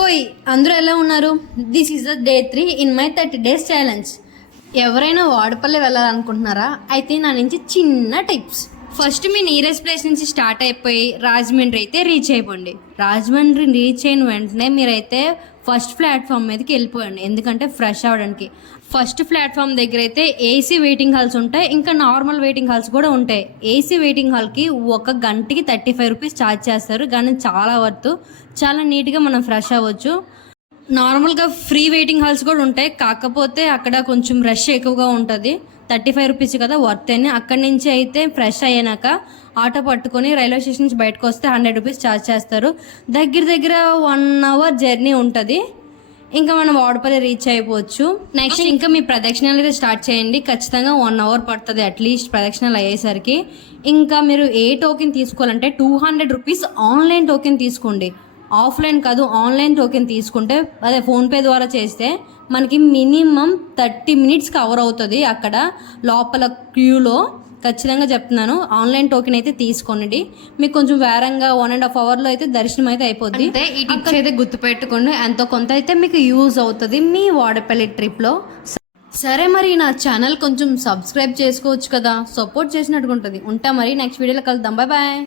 ఓయ్ అందరూ ఎలా ఉన్నారు? This is the day 3 in my 30 days challenge. ఎవరైనా వాడపల్లి వెళ్ళాలనుకుంటున్నారా? అయితే నా నుంచి చిన్న టిప్స్. ఫస్ట్ మీ నియరెస్ట్ ప్లేస్ నుంచి స్టార్ట్ అయిపోయి రాజమండ్రి అయితే రీచ్ అయిపోండి. రాజమండ్రి రీచ్ అయిన వెంటనే మీరైతే ఫస్ట్ ప్లాట్ఫామ్ మీదకి వెళ్ళిపోయండి, ఎందుకంటే ఫ్రెష్ అవ్వడానికి. ఫస్ట్ ప్లాట్ఫామ్ దగ్గర అయితే ఏసీ వెయిటింగ్ హాల్స్ ఉంటాయి, ఇంకా నార్మల్ వెయిటింగ్ హాల్స్ కూడా ఉంటాయి. ఏసీ వెయిటింగ్ హాల్కి 1 గంటకి 35 రూపీస్ ఛార్జ్ చేస్తారు, కానీ చాలా వర్త్. చాలా నీట్గా మనం ఫ్రెష్ అవ్వచ్చు. నార్మల్గా ఫ్రీ వెయిటింగ్ హాల్స్ కూడా ఉంటాయి, కాకపోతే అక్కడ కొంచెం రష్ ఎక్కువగా ఉంటుంది. 35 రూపీస్ కదా, వర్త్ అని. అక్కడి నుంచి అయితే ఫ్రెష్ అయ్యాక ఆటో పట్టుకొని రైల్వే స్టేషన్ నుంచి బయటకు వస్తే 100 రూపీస్ ఛార్జ్ చేస్తారు. దగ్గర 1 అవర్ జర్నీ ఉంటుంది. ఇంకా మనం వాడపల్లి రీచ్ అయిపోవచ్చు. నెక్స్ట్ ఇంకా మీ ప్రదక్షిణాలు అయితే స్టార్ట్ చేయండి. ఖచ్చితంగా 1 అవర్ పడుతుంది అట్లీస్ట్ ప్రదక్షిణాలు అయ్యేసరికి. ఇంకా మీరు ఏ టోకెన్ తీసుకోవాలంటే 200 రూపీస్ ఆన్లైన్ టోకెన్ తీసుకోండి. ఆఫ్లైన్ కాదు, ఆన్లైన్ టోకెన్ తీసుకుంటే, అదే ఫోన్పే ద్వారా చేస్తే మనకి మినిమం 30 మినిట్స్ కవర్ అవుతుంది అక్కడ లోపల క్యూలో. ఖచ్చితంగా చెప్తున్నాను, ఆన్లైన్ టోకెన్ అయితే తీసుకోండి. మీకు కొంచెం వేరంగా 1.5 అవర్లో అయితే దర్శనం అయితే అయిపోద్ది. అంటే ఈ టిప్స్ అయితే గుర్తుపెట్టుకోండి, ఎంతో కొంత అయితే మీకు యూజ్ అవుతుంది మీ వాడపల్లి ట్రిప్లో. సరే, మరి నా ఛానల్ కొంచెం సబ్స్క్రైబ్ చేసుకోవచ్చు కదా, సపోర్ట్ చేసినట్టుగా ఉంటుంది. ఉంటా మరి, నెక్స్ట్ వీడియోలో కలుద్దాం. Bye bye.